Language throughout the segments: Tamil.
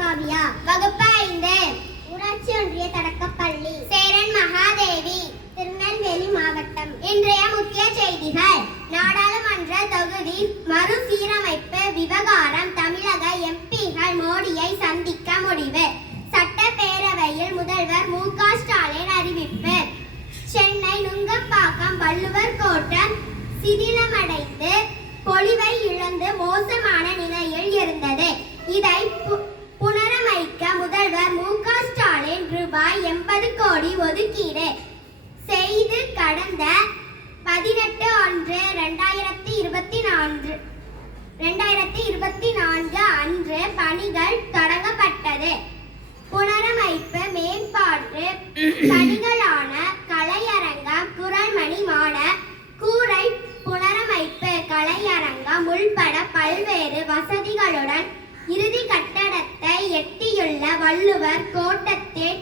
காவியா. வகுப்பு 5. ஊராட்சி ஒன்றிய தொடக்கப்பள்ளி. சேரன் மகாதேவி, திருநெல்வேலி மாவட்டம். இன்றைய முக்கிய செய்திகள். நாடாளுமன்ற தொகுதி மறுசீரமைப்பு விவகாரம். தமிழக எம்பிகள் மோடியை சந்திக்க முடிவு. சட்டப்பேரவையில் முதல்வர் மு.க. ஸ்டாலின் அறிவிப்பு. சென்னை நுங்கம்பாக்கம் வள்ளுவர் கோட்டம் சிதிலமடைந்து பொலிவை இழந்து மோசமான நிலையில் இருந்தது. இதை புனரமைக்க முதல்வர் மு.க. ஸ்டாலின் ரூபாய் 80 கோடி ஒதுக்கீடு செய்து கடந்த 18/1/2024 அன்று பணிகள் தொடங்கப்பட்டது. புனரமைப்பு மேம்பாட்டு பணிகளான கலையரங்கம், குரல்மணி மாட கூரை புனரமைப்பு கலையரங்கம் உள்பட பல்வேறு வசதிகளுடன் இறுதி கட்டடத்தை எட்டியுள்ள வள்ளுவர் கோட்டத்தில்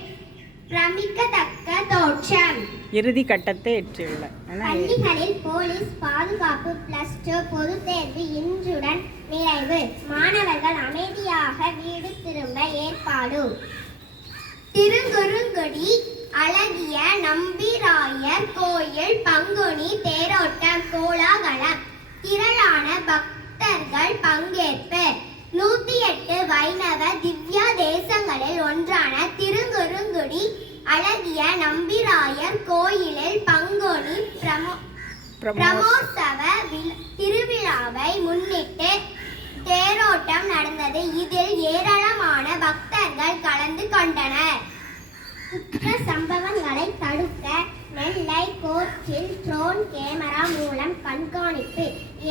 பிரமிக்கத்தக்க தோற்றம். இறுதி கட்டத்தை எட்டியுள்ள பள்ளிகளில் போலீஸ் பாதுகாப்பு +2 பொதுத் தேர்வு இன்றுடன் நிறைவு. மாணவர்கள் அமைதியாக வீடு திரும்ப ஏற்பாடு. திருங்குறுங்குடி அழகிய நம்பிராயர் கோயில் பங்குனி தேரோட்டம் கோலாகலம். திரளான பக்தர்கள் பங்கேற்பு. 108 வைணவ திவ்யா தேசங்களில் ஒன்றான திருங்குறுங்குடி அழகிய நம்பிராயர் கோயிலில் பங்குனி பிரமோற்சவ திருவிழாவை முன்னிட்டு தேரோட்டம் நடந்தது. இதில் ஏராளமான பக்தர்கள் கலந்து கொண்டனர். குற்ற சம்பவங்களை தடுக்க நெல்லை கோர்ட்டில் ட்ரோன் கேமரா மூலம் கண்காணிப்பு.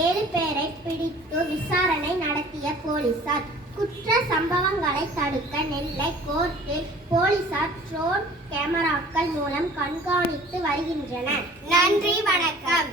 7 பேரை பிடித்து விசாரணை நடத்திய போலீசார். குற்ற சம்பவங்களை தடுக்க நெல்லை கோர்ட்டில் போலீசார் ட்ரோன் கேமராக்கள் மூலம் கண்காணித்து வருகின்றனர். நன்றி, வணக்கம்.